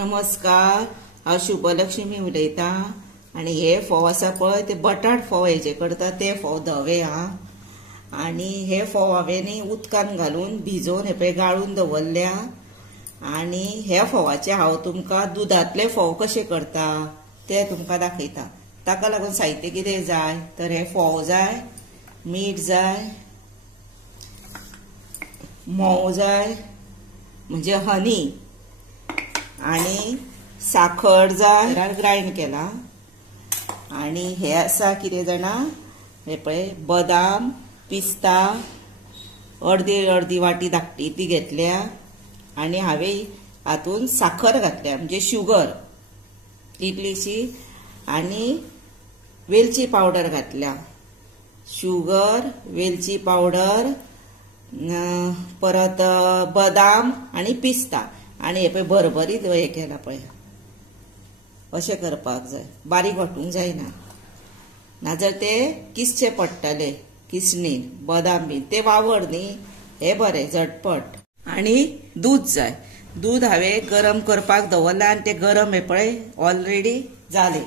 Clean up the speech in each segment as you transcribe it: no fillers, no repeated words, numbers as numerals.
नमस्कार, हांव शुभलक्ष्मी उलयता आनी हे फोव आसा पळय ते बटाट फोव हेजे करता ते फोव धवे हा। आनी हे फोव हांवें न्ही उदकान घालून भिजोवन हे पळय गाळून दवरल्या। आनी हे फोवाचे हांव तुमकां दुदांतले फोव कशे करता ते तुमकां दाखयता। ताका लागून साहित्य कितें जाय तर हे फोव जाय, मीठ जाय, म्होंव जाय म्हणजे हनी, आनी साखर जाय ग्राइंड केला। आनी हे आसा कितें जाणा हे पळय बदाम, पिस्ता अर्दी अर्दी वाटी धाकटी ती घेतल्या। आनी हांवें हातून साखर घातल्या म्हणजे शुगर इतलीशी, आनी वेलची पावडर घातल्या, शुगर, वेलची पावडर, परत बदाम आनी पिस्ता, आनी हे पळय भरभरीत हे केला पळय। अशें करपाक जाय, बारीक वाटूंक जायना, नाजाल्यार ते किसचे पडटले किसणीन बदाम बीन ते वावर न्ही, हे बरें झटपट। आनी दूध जाय, दूध हांवें गरम करपाक दवरला आनी ते गरम हे पळय ऑलरेडी जाले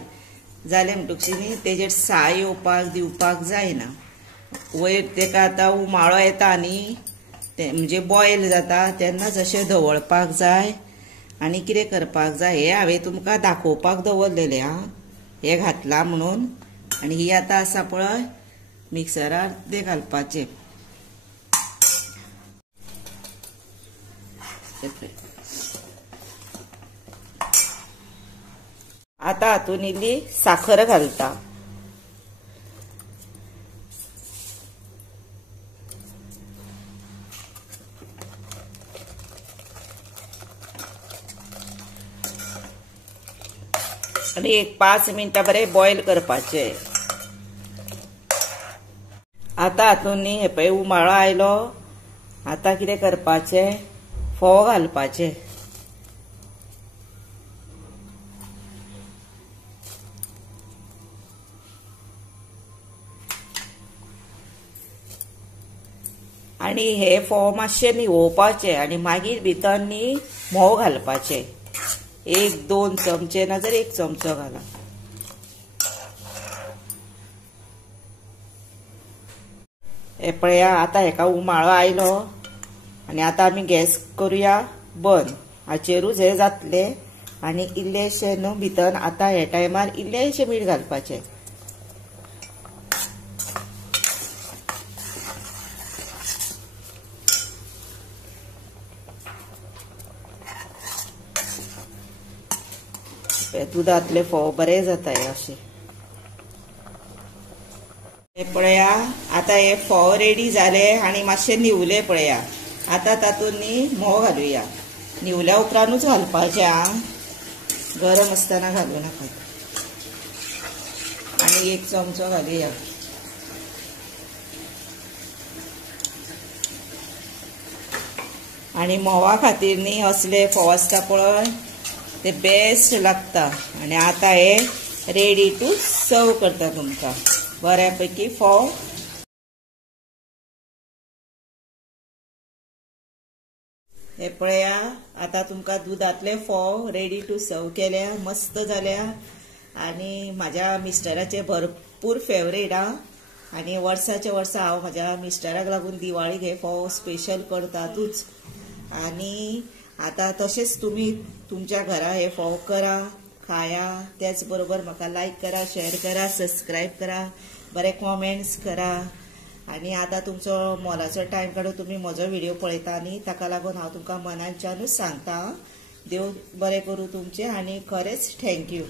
म्हणटकच न्ही तेजेर साय येवपाक दिवपाक जायना। वयर तेका आतां उमाळो येता न्ही ते म्हणजे बॉयल जाता तेन्नाच अशें धवळपाक जाय। आनी कितें करपाक जाय हे हांवें तुमकां दाखोवपाक दवरलेलें हा, हे घातला म्हणून। आनी ही आतां आसा पळय मिक्सरार ते घालपाचें। आतां हातून इल्ली साखर घालता, आनी एक 5 मिनटां बरें बॉयल करपाचे। आतां हातून न्ही हे पळय उमाळो आयलो, आतां कितें करपाचें फोव घालपाचे। आनी हे फोव मातशे न्हिवोवपाचे आनी मागीर भितर न्ही म्होंव घालपाचे, 1-2 चमचे नाजाल्यार 1 चमचो घाला। हे पळया आतां हेका उमाळो आयलो आनी आतां आमी गॅस करुया बंद, हाचेरूच हे जातले। आनी इल्लेशें न्हू भितर आतां हे टायमार इल्लेशें मीठ घालपाचें। दुधांतले फोव बरे जाताय अशें। हे पळया आतां हे फोव रेडी जाले आनी मातशे न्हिवले पळया। आतां तातूंत न्ही म्होंव घालुया, न्हिवल्या उपरांतूच घालपाचें हा, गरम आसतना घालूं नाका। आनी 1 चमचो घालुया। आनी म्होवा खातीर न्ही असले फोव आसता पळय ते बेस्ट लागता। आनी आतां हे रेडी टू सर्व करता तुमकां बऱ्यापैकी फोव। हे पळया आतां तुमकां दुधांतले फोव रेडी टू सर्व केल्या, मस्त जाल्या। आनी म्हाज्या मिस्टराचे भरपूर फेवरेट हा। आनी वर्साचे वर्सा हांव म्हाज्या मिस्टराक लागून दिवाळीक हे फोव स्पेशल करतातूच। आनी आतां तशेंच तुमी तुमच्या घरा हे फोव करा, खाया। त्याच बरोबर म्हाका लायक करा, शेअर करा, सबस्क्रायब करा, बरे कॉमेंट्स करा। आनी आतां तुमचो मोलाचो टायम काडून तुमी म्हजो व्हिडिओ पळयता न्ही ताका लागून हांव तुमकां मनाच्यानूच सांगता, देव बरें करूं तुमचें। आनी खरेंच थँक्यू।